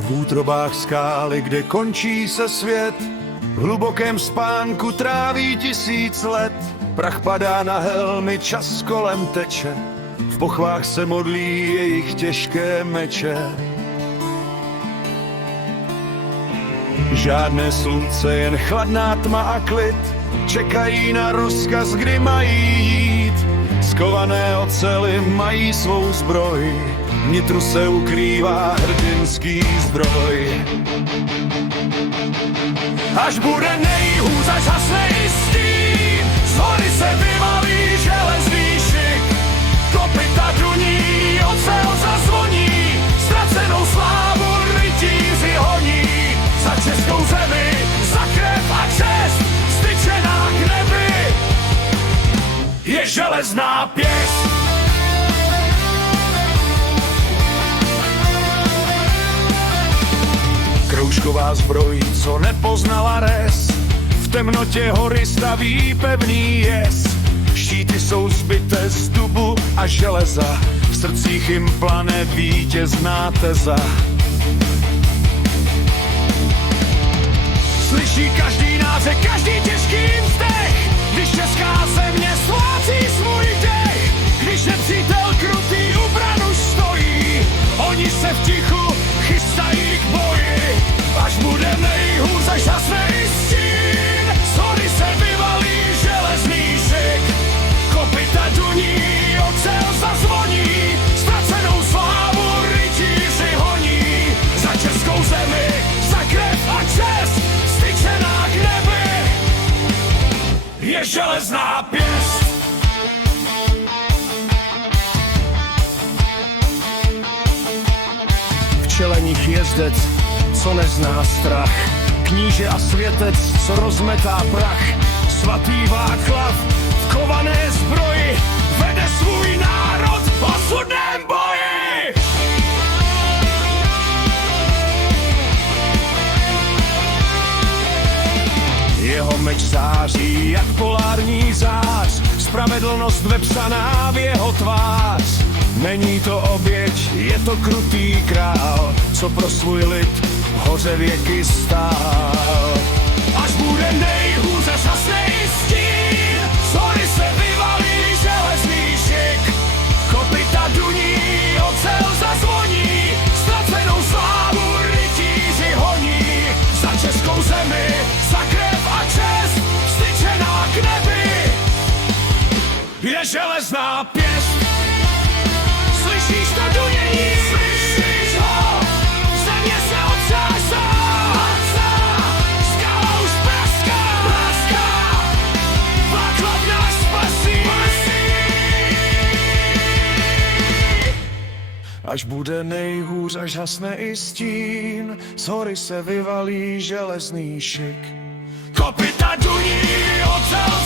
v útrobách skály, kde končí se svět. V hlubokém spánku tráví 1000 let. Prach padá na helmy, čas kolem teče. V pochvách se modlí jejich těžké meče. Žádné slunce, jen chladná tma a klid. Čekají na rozkaz, kdy mají jít. Skované ocely mají svou zbroj. Vnitru se ukrývá hrdinský zdroj. Až bude nejhůř, až hasne i stín, z hory se vyvalí železný šik. Kopyta duní, ocel zazvoní, ztracenou slávu rytíři honí. Za českou zemi, za krev a čest, styčená k nebi je železná pěst. Kroužková zbroj, co nepoznala res, v temnotě hory staví pevný jez. Štíty jsou zbité z dubu a železa, v srdcích jim plane vítězná teza. Slyší každý nářek, každý těžký vzdech, když česká země svácí svůj dech. Když nepřítel krutý u bran už stojí, oni se v tichu chystají k boji. Až bude nejhůř, až hasne i stín, z hory se vyvalí železný šik. Kopyta duní, ocel zazvoní, ztracenou slávu rytíři honí. Za českou zemi, za krev a čest, styčená k nebi je železná pěst. Včeleních jezdec, co nezná strach, kníže a světec, co rozmetá prach. Svatý Václav v kované zbroji vede svůj národ v osudném boji. Jeho meč září jak polární zář, spravedlnost vepsaná v jeho tvář. Není to oběť, je to krutý král, co pro svůj lid v hoře věky stál. Až bude nejhůř, až hasne i stín, z hory se vyvalí železný šik. Kopyta duní, ocel zazvoní, ztracenou slávu rytíři honí. Za českou zemi, za krev a čest, styčená k nebi je železná pěst. Slyšíš to dunění? Slyšíš ho? Země se otřásá, skala už praská, Václav nás spasí. Až bude nejhůř, až hasne i stín, z hory se vyvalí železný šik. Kopyta duní, ocel